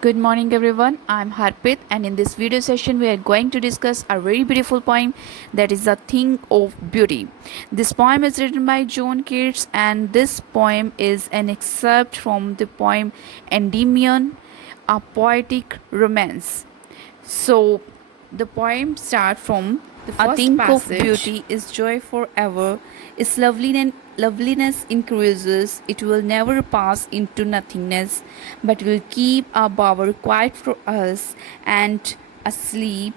Good morning, everyone. I'm Harpreet, and in this video session, we are going to discuss a very beautiful poem that is The Thing of Beauty. This poem is written by John Keats, and this poem is an excerpt from the poem Endymion, a poetic romance. So, the poem starts from the A first think of passage. beauty is joy forever. Its loveliness increases. It will never pass into nothingness, but will keep our bower quiet for us and asleep,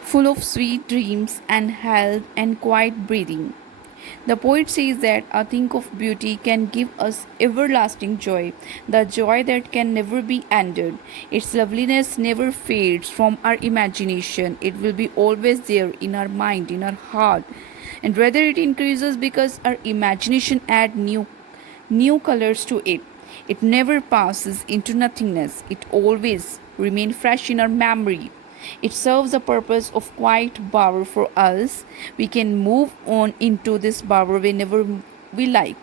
full of sweet dreams and health and quiet breathing. The poet says that a thing of beauty can give us everlasting joy, the joy that can never be ended. Its loveliness never fades from our imagination. It will be always there in our mind, in our heart. And whether it increases because our imagination add new colors to it. It never passes into nothingness. It always remains fresh in our memory. It serves a purpose of quiet bower for us. We can move on into this bower whenever we like.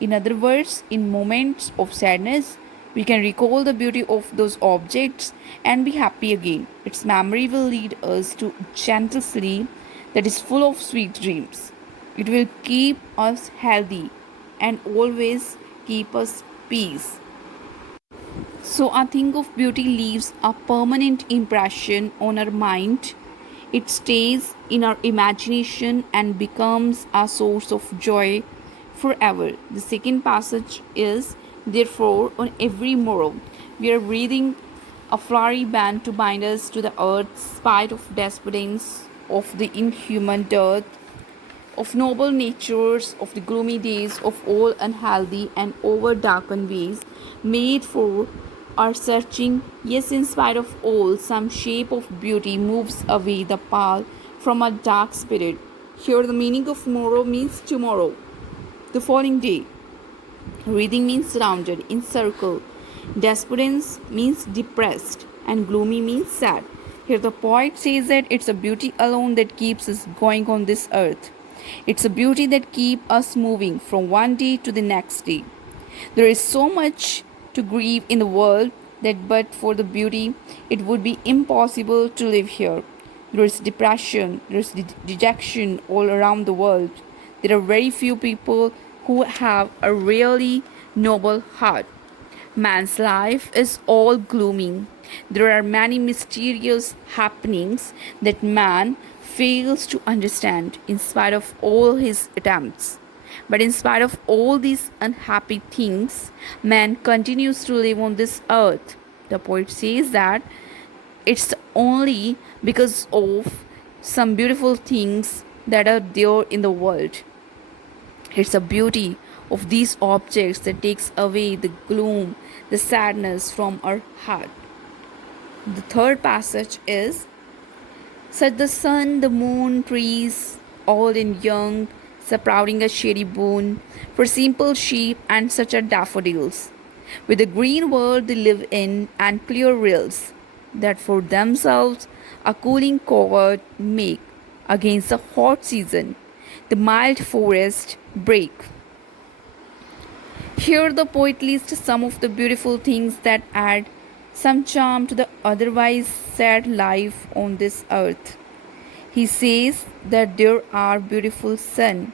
In other words, in moments of sadness, we can recall the beauty of those objects and be happy again. Its memory will lead us to gentle sleep that is full of sweet dreams. It will keep us healthy and always keep us peace. So, a thing of beauty leaves a permanent impression on our mind. It stays in our imagination and becomes a source of joy forever. The second passage is, therefore, on every morrow, we are breathing a flowery band to bind us to the earth, spite of despondence, of the inhuman dearth, of noble natures, of the gloomy days, of all unhealthy and over darkened ways, made for our searching. Yes, in spite of all, some shape of beauty moves away the pall from a dark spirit. Here, the meaning of morrow means tomorrow, the following day. Breathing means surrounded, in circle. Despondence means depressed, and gloomy means sad. Here, the poet says that it's a beauty alone that keeps us going on this earth. It's a beauty that keeps us moving from one day to the next day. There is so much to grieve in the world that but for the beauty, it would be impossible to live here. There is depression, there is dejection all around the world. There are very few people who have a really noble heart. Man's life is all gloomy. There are many mysterious happenings that man fails to understand in spite of all his attempts. But in spite of all these unhappy things, man continues to live on this earth. The poet says that it's only because of some beautiful things that are there in the world. It's the beauty of these objects that takes away the gloom, the sadness from our heart. The third passage is, such the sun, the moon, trees, old and young, sprouting a shady boon for simple sheep and such are daffodils. With the green world they live in and clear rills, that for themselves a cooling covert make against the hot season, the mild forest break. Here the poet lists some of the beautiful things that add some charm to the otherwise sad life on this earth. He says that there are beautiful sun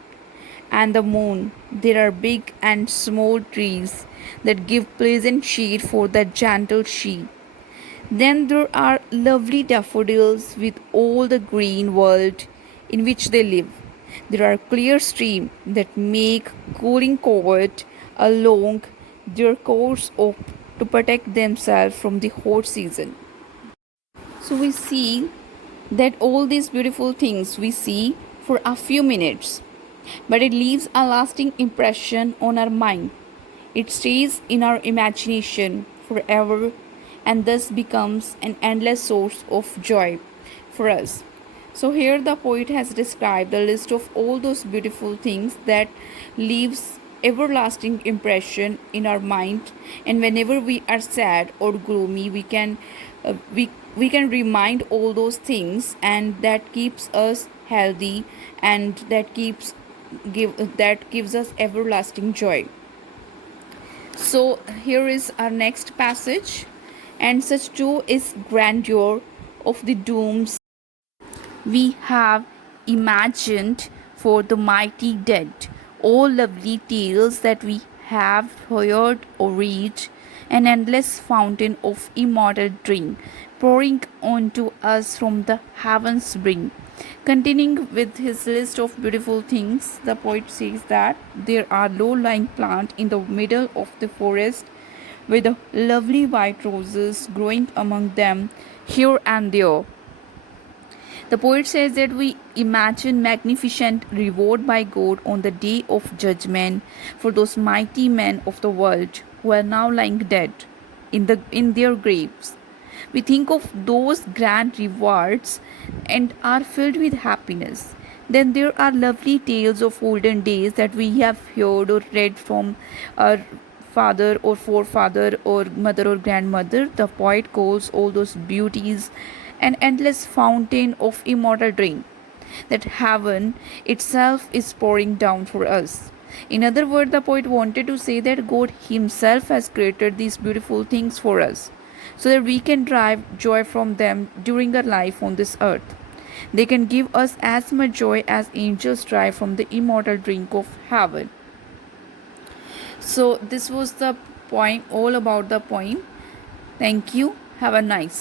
and the moon. There are big and small trees that give pleasant shade for the gentle sheep. Then there are lovely daffodils with all the green world in which they live. There are clear streams that make cooling covert along their course of to protect themselves from the hot season. So we see that all these beautiful things we see for a few minutes, but it leaves a lasting impression on our mind. It stays in our imagination forever and thus becomes an endless source of joy for us. So here the poet has described a list of all those beautiful things that leaves everlasting impression in our mind, and whenever we are sad or gloomy we can uh, we we can remind all those things, and that keeps us healthy, and that gives us everlasting joy. So here is our next passage. And such too is grandeur of the dooms we have imagined for the mighty dead, all lovely tales that we have heard or read, an endless fountain of immortal drink pouring onto us from the heavens bring. Continuing with his list of beautiful things, the poet says that there are low-lying plants in the middle of the forest with lovely white roses growing among them here and there. The poet says that we imagine magnificent reward by God on the day of judgment for those mighty men of the world who are now lying dead in their graves. We think of those grand rewards and are filled with happiness. Then there are lovely tales of olden days that we have heard or read from our father or forefather or mother or grandmother. The poet calls all those beauties an endless fountain of immortal drink that heaven itself is pouring down for us. In other words, the poet wanted to say that God Himself has created these beautiful things for us so that we can derive joy from them during our life on this earth. They can give us as much joy as angels derive from the immortal drink of heaven. So, this was the poem, all about the poem. Thank you. Have a nice